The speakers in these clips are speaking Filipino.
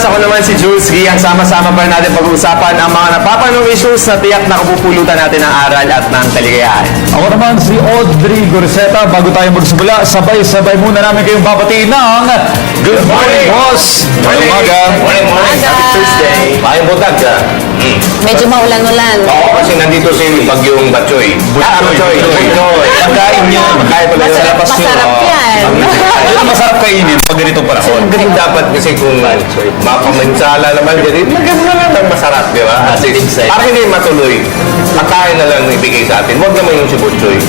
Tomas, ako naman si Jules G. Ang sama-sama pa rin natin pag-uusapan ang mga napapanong issues na tiyak na kapupulutan natin ng aral at ng kaligayahan. Ako naman si Audrey Goriseta. Bago tayo magsimula, sabay-sabay muna namin kayong babatiin ng Good Morning, Boss! Good umaga! Morning. Happy Tuesday. Maayong butag ka. Medyo maulan-ulan. Oo, kasi nandito si Bagyong Batchoy. Batchoy. Pagkain niyo. Pagkain pala sa labas nyo. Masarap yan. Yun ang masarap kainin pag ganitong panahon. Ganun dapat kasi kung mapaminsala naman ganun, maganda na lang masarap, di ba? Para hindi matuloy, pagkain na lang ibigay sa atin. Huwag naman yung si Butchoy.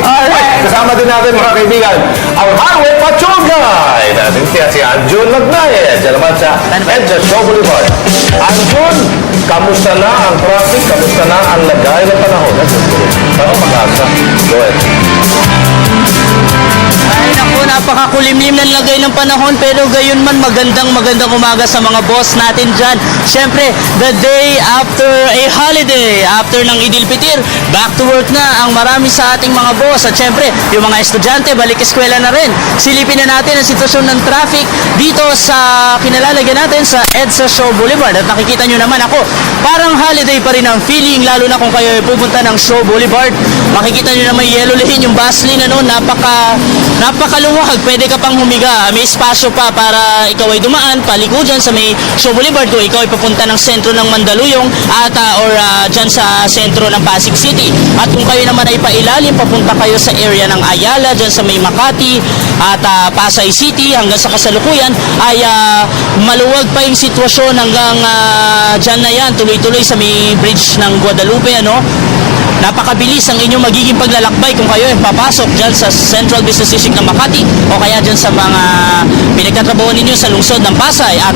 Alright, kasama din natin mga kaibigan, ang Highway Patrol Guy. Natin si Anjun Magnaye. Diyan naman sa EDSA Show Boulevard. Anjun, kamusta na ang traffic? Kamusta na ang lagay ng panahon? Parang mag-asa. Go ahead. Ay naku, napakakulimlim ng lagay ng panahon, pero gayon man magandang umaga sa mga boss natin dyan. Siyempre, the day after a holiday, after ng Idil Fitir, back to work na ang marami sa ating mga boss. At siyempre, yung mga estudyante, balik eskwela na rin. Silipin na natin ang sitwasyon ng traffic dito sa kinalalagyan natin sa EDSA Show Boulevard. At nakikita nyo naman ako, parang holiday pa rin ang feeling, lalo na kung kayo ay pupunta ng Show Boulevard. Makikita nyo naman yellow lane, yung bus lane, napakaluwag, pwede ka pang humiga. May espasyo pa para ikaw ay dumaan, paliko dyan sa may Show Boulevard kung ikaw ay papunta ng sentro ng Mandaluyong at dyan sa sentro ng Pasig City. At kung kayo naman ay pailalim, papunta kayo sa area ng Ayala, dyan sa may Makati at Pasay City hanggang sa kasalukuyan ay maluwag pa yung sitwasyon hanggang dyan na yan, tuloy-tuloy sa may bridge ng Guadalupe, ano? Napakabilis ang inyong magiging paglalakbay kung kayo ay papasok dyan sa Central Business District ng Makati o kaya dyan sa mga pinagtatrabaho ninyo sa lungsod ng Pasay at